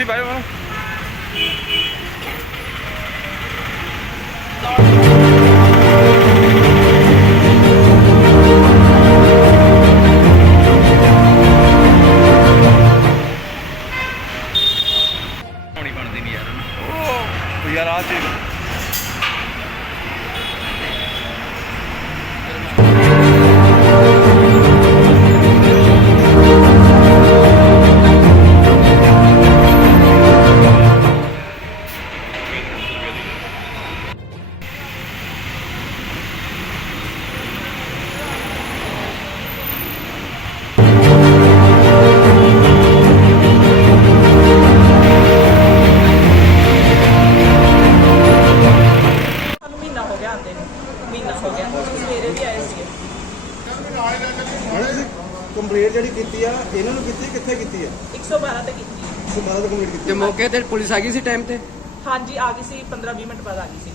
ਤੁਸੀਂ bye bye. ਬਣਦੀ ਨਹੀਂ ਯਾਰ ਉਹ ਯਾਰ ਆ ਚੀਜ਼ ਕੰਪਲੀਟ ਜਿਹੜੀ ਕੀਤੀ ਆ ਇਹਨਾਂ ਨੂੰ ਕੀਤੀ ਕਿੱਥੇ ਕੀਤੀ ਆ 112 ਤੇ ਕੀਤੀ 112 ਤੇ ਕੰਪਲੀਟ ਕੀਤੀ ਤੇ ਮੌਕੇ ਤੇ ਪੁਲਿਸ ਆ ਗਈ ਸੀ ਟਾਈਮ ਤੇ? ਹਾਂਜੀ ਆ ਗਈ ਸੀ 15-20 ਮਿੰਟ ਬਾਅਦ ਆ ਗਈ ਸੀ।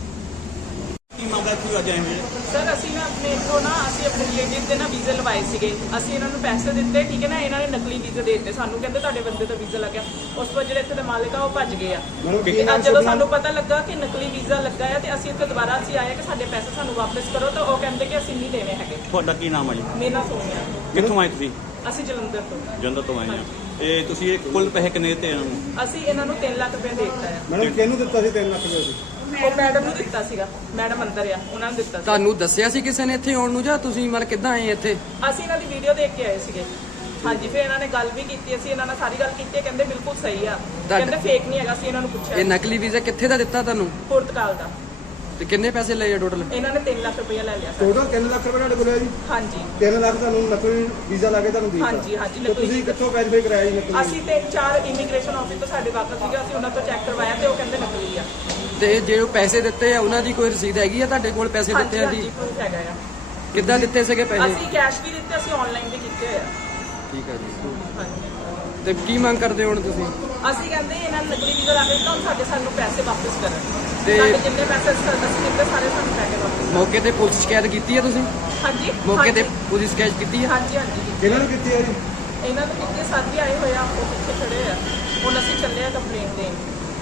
ਕੀ ਮੰਗਦਾ ਕੀ ਅੱਜ ਆਏ ਸਰ ਅਸੀਂ ਨਾ ਆਪਣੇ ਇੱਥੋਂ ਨਾ ਅਸੀਂ ਆਪਣੇ ਰਿਲੇਟਿਵ ਦੇ ਨਾ ਵੀਜ਼ੇ ਲਵਾਏ ਸੀਗੇ। ਅਸੀਂ ਇਹਨਾਂ ਨੂੰ ਪੈਸੇ ਦਿੱਤੇ, ਠੀਕ ਹੈ ਨਾ, ਇਹਨਾਂ ਨੇ ਨਕਲੀ ਵੀਜ਼ੇ ਦੇ ਦਿੱਤੇ ਸਾਨੂੰ, ਕਹਿੰਦੇ ਤੁਹਾਡੇ ਬੰਦੇ ਦਾ ਵੀਜ਼ਾ ਲੱਗਿਆ। ਉਸ ਤੋਂ ਜਿਹੜੇ ਇੱਥੇ ਦੇ ਮਾਲਕ ਆ ਉਹ ਭੱਜ ਗਏ ਆ। ਤੇ ਅੱਜ ਜਦੋਂ ਸਾਨੂੰ ਪਤਾ ਲੱਗਾ ਕਿ ਨਕਲੀ ਵੀਜ਼ਾ ਲੱਗਾ ਆ ਤੇ ਅਸੀਂ ਇੱਥੇ ਦੁਬਾਰਾ ਆਏ ਕਿ ਸਾਡੇ ਪੈਸੇ ਸਾਨੂੰ ਵਾਪਸ ਕਰੋ, ਤਾਂ ਉਹ ਕਹਿੰਦੇ ਕਿ ਅਸੀਂ ਨਹੀਂ ਦੇਣੇ ਹੈਗੇ। ਤੁਹਾਡਾ ਕੀ ਨਾਮ ਹੈ ਜੀ? ਮੇਰਾ ਸੋਨੀਆ। ਕਿੱਥੋਂ ਆਏ ਤੁਸੀਂ? ਅਸੀਂ ਜਲੰਧਰ ਤੋਂ। ਜਲੰਧਰ ਤੋਂ ਆਏ ਆ। ਇਹ ਤੁਸੀਂ ਇਹ ਕੁੱਲ ਪੈਸੇ ਕਿੰਨੇ ਦਿੱਤੇ ਇਹਨਾਂ ਨੂੰ? ਅਸੀਂ ਇਹਨਾਂ ਨੂੰ 3 ਲੱਖ ਰੁਪਏ ਦੇ ਦਿੱਤਾ ਆ। ਮੈਡਮ ਕਿਹਨੂੰ ਦਿੱਤਾ ਸੀ 3 ਲੱਖ ਰੁਪਏ? ਉਹ ਮੈਡਮ ਨੂੰ ਦਿੱਤਾ ਸੀਗਾ, ਮੈਡਮ ਅੰਦਰ ਆ, ਉਹਨਾਂ ਨੂੰ ਦਿੱਤਾ ਸੀ। ਤੁਹਾਨੂੰ ਦੱਸਿਆ ਸੀ ਕਿਸੇ ਨੇ ਇੱਥੇ ਆਉਣ ਨੂੰ ਜਾਂ ਤੁਸੀਂ ਮਤਲਬ ਕਿੱਦਾਂ ਆਏ ਇੱਥੇ? ਅਸੀਂ ਇਹਨਾਂ ਦੀ ਵੀਡੀਓ ਦੇਖ ਕੇ ਆਏ ਸੀਗੇ। ਹਾਂਜੀ, ਫਿਰ ਇਹਨਾਂ ਨੇ ਗੱਲ ਵੀ ਕੀਤੀ, ਅਸੀਂ ਇਹਨਾਂ ਨਾਲ ਸਾਰੀ ਗੱਲ ਕੀਤੀ, ਕਹਿੰਦੇ ਬਿਲਕੁਲ ਸਹੀ ਆ, ਕਹਿੰਦੇ ਫੇਕ ਨਹੀਂ ਹੈਗਾ। ਅਸੀਂ ਇਹਨਾਂ ਨੂੰ ਪੁੱਛਿਆ ਇਹ ਨਕਲੀ ਵੀਜ਼ਾ ਕਿੱਥੇ ਦਾ ਦਿੱਤਾ ਤੁਹਾਨੂੰ ਪੁਰਤਗਾਲ ਦਾ। ਤੇ ਕਿੰਨੇ ਪੈਸੇ ਲਏ ਆ ਟੋਟਲ? ਇਹਨਾਂ ਨੇ 3 ਲੱਖ ਰੁਪਇਆ ਲੈ ਲਿਆ ਸਰ। ਟੋਟਲ 3 ਲੱਖ ਰੁਪਏ ਤੁਹਾਡੇ ਕੋਲ ਹੈ ਜੀ? ਹਾਂਜੀ 3 ਲੱਖ ਤੁਹਾਨੂੰ ਨਕਲੀ ਵੀਜ਼ਾ ਲਾ ਕੇ ਤੁਹਾਨੂੰ ਦੇ ਦਿੱਤਾ? ਹਾਂਜੀ ਹਾਂਜੀ ਤੇ ਤੁਸੀਂ ਕਿੱਥੋਂ ਵੈਰੀਫਾਈ ਕਰਾਇਆ ਜੀ ਨਕਲੀ? ਅਸੀਂ 3-4 ਇਮੀਗ੍ਰੇਸ਼ਨ ਆਫਿਸ ਤੋਂ ਸਾਡੇ ਵਾਕਫ ਸੀਗਾ, ਅਸੀਂ ਉਹਨਾਂ ਤੋਂ ਚੈੱਕ ਕਰਵਾਇਆ ਤੇ ਉਹ ਕਹਿੰਦੇ ਨਕਲੀ ਆ। ਤੇ ਜਿਹੜੇ ਪੈਸੇ ਦਿੱਤੇ ਆ ਉਹਨਾਂ ਦੀ ਕੋਈ ਰਸੀਦ ਹੈਗੀ ਆ ਤੁਹਾਡੇ ਕੋਲ? ਪੈਸੇ ਦਿੱਤੇ ਆ ਹਾਂਜੀ ਦੀ ਪ੍ਰੂਫ ਹੈਗਾ ਆ। ਕਿੱਦਾਂ ਦਿੱਤੇ ਸੀਗੇ ਪੈਸੇ? ਅਸੀਂ ਕੈਸ਼ ਵੀ ਦਿੱਤੇ, ਅਸੀਂ ਆਨਲਾਈਨ ਵੀ ਕੀਤੇ ਹੋਏ ਆ। ਠੀਕ ਹੈ ਜੀ। ਹਾਂਜੀ ਤੇ ਕੀ ਮੰਗ ਕਰਦੇ ਹੋ ਹੁਣ ਤੁਸੀਂ? ਅਸੀਂ ਕਹਿੰਦੇ ਇਹਨਾਂ ਨੇ ਨਕਲੀ ਵੀਜ਼ਾ ਲਾ ਕੇ ਦਿੱਤਾ, ਹੁਣ ਸਾਨੂੰ ਪੈਸੇ ਵਾਪਸ ਕਰਨ। ਤੇ ਸਾਡੇ ਜਿੰਨੇ ਪੈਸੇ ਅਸੀਂ ਦਿੱਤੇ ਸਾਰੇ ਸਾਨੂੰ ਪੈਸੇ ਵਾਪਸ। ਮੌਕੇ ਤੇ ਪੁਲਿਸ ਸ਼ਿਕਾਇਤ ਕੀਤੀ ਹੈ ਤੁਸੀਂ? ਹਾਂਜੀ ਮੌਕੇ ਤੇ ਹਾਂਜੀ। ਪੁਲਿਸ ਸ਼ਿਕਾਇਤ ਕੀਤੀ ਹੈ? ਹਾਂਜੀ ਹਾਂਜੀ ਕਿਹਨਾਂ ਨੂੰ ਕੀਤੀ ਹੈ ਜੀ? ਇਹਨਾਂ ਨੂੰ ਕਿਤੇ ਸਾਥੀ ਆਏ ਹੋਏ ਆ, ਉਹ ਪਿੱਛੇ ਖੜੇ ਆ। ਹੁਣ ਅਸੀਂ ਚੱਲੇ ਆ ਕੰਪਲੇਂਟ ਦੇਣ।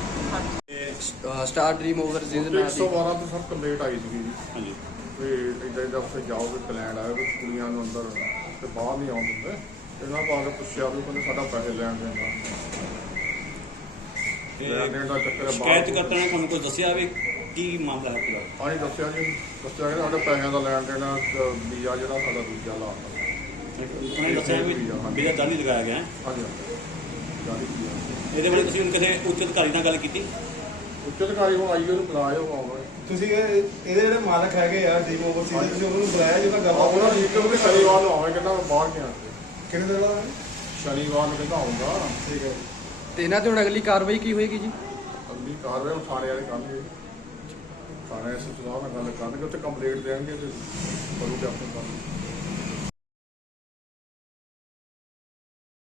ਹਾਂਜੀ ਸਟਾਰ ਡ੍ਰੀਮ ਓਵਰਸੀਜ਼ ਨਾਲ 112 ਤੇ ਸਰ ਕੰਪਲੇਂਟ ਆਈ ਸੀਗੀ ਜੀ। ਹਾਂਜੀ। ਤੇ ਇੱਦਾਂ ਉੱਥੇ ਜਾਓ ਤੇ ਪਲਾਨ ਆਇਆ ਵੀ ਕੁੜੀਆਂ ਨੂੰ ਅੰਦਰ ਤੇ ਬਾਹਰ ਨਹੀਂ ਆਉਣ ਦਿੰਦੇ। ਇਹਨਾਂ ਪਾ ਕੇ ਪੁੱਛਿਆ ਵੀ ਕਹਿੰਦੇ ਸਾਡਾ ਪੈਸੇ ਲੈਣ ਦੇਣ ਦਾ ਚੱਕਰ ਹੈ। ਸ਼ਿਕਾਇਤ ਕਰਤਾ ਨੇ ਤੁਹਾਨੂੰ ਕੋਈ ਦੱਸਿਆ ਵੀ ਕੀ ਮਾਮਲਾ ਹੈ ਪੂਰਾ? ਹਾਂਜੀ ਦੱਸਿਆ ਜੀ, ਦੱਸਿਆ ਕਿ ਸਾਡੇ ਪੈਸਿਆਂ ਦਾ ਲੈਣ ਦੇਣ ਵੀਜ਼ਾ ਜਿਹੜਾ ਸਾਡਾ ਦੂਜਾ ਲਾ ਉਹਨਾਂ ਨੇ ਦੱਸਿਆ ਵੀ ਵੀਜ਼ਾ ਜਾਲੀ ਲਗਾਇਆ ਗਿਆ ਹੈ। ਹਾਂਜੀ ਜਾਰੀ ਵੀਜ਼ਾ। ਇਹਦੇ ਬਾਰੇ ਤੁਸੀਂ ਹੁਣ ਕਿਸੇ ਉੱਚ ਅਧਿਕਾਰੀ ਨਾਲ ਗੱਲ ਕੀਤੀ? ਉੱਚ ਅਧਿਕਾਰੀ ਹੁਣ ਆਈ ਉਹਨੂੰ ਬੁਲਾਇਆ ਉਹ ਆਉਣਾ। ਤੁਸੀਂ ਇਹਦੇ ਜਿਹੜੇ ਮਾਲਕ ਹੈਗੇ ਆ ਡ੍ਰੀਮ ਓਵਰਸੀਜ਼, ਤੁਸੀਂ ਉਹਨਾਂ ਨੂੰ ਬੁਲਾਇਆ ਜਿਹਦਾ ਗੱਲ ਉਹਨਾਂ ਨੇ ਜਿੱਤੇ ਵੀ ਸ਼ਨੀਵਾਰ ਨੂੰ ਆਵੇ, ਕਹਿੰਦਾ ਮੈਂ ਬਾਹਰ ਗਿਆ। ਕਿਹਨੇ ਦਿਨ ਦਾ? ਸ਼ਨੀਵਾਰ ਨੂੰ ਕਹਿੰਦਾ ਆਉਂਗਾ। ਠੀਕ ਹੈ। ਤੇ ਇਹਨਾਂ ਤੇ ਹੁਣ ਅਗਲੀ ਕਾਰਵਾਈ ਕੀ ਹੋਏਗੀ ਜੀ? ਅਗਲੀ ਕਾਰਵਾਈ ਥਾਣੇ ਵਾਲੇ ਕਰਨਗੇ। ਥਾਣੇ ਐਸਐਚਓ ਸਾਹਿਬ ਨਾਲ ਗੱਲ ਕਰਨਗੇ, ਉੱਥੇ ਕੰਪਲੇਂਟ ਦੇਣਗੇ ਤੇ ਕਰੂਗੇ ਆਪਣੇ ਕੰਮ।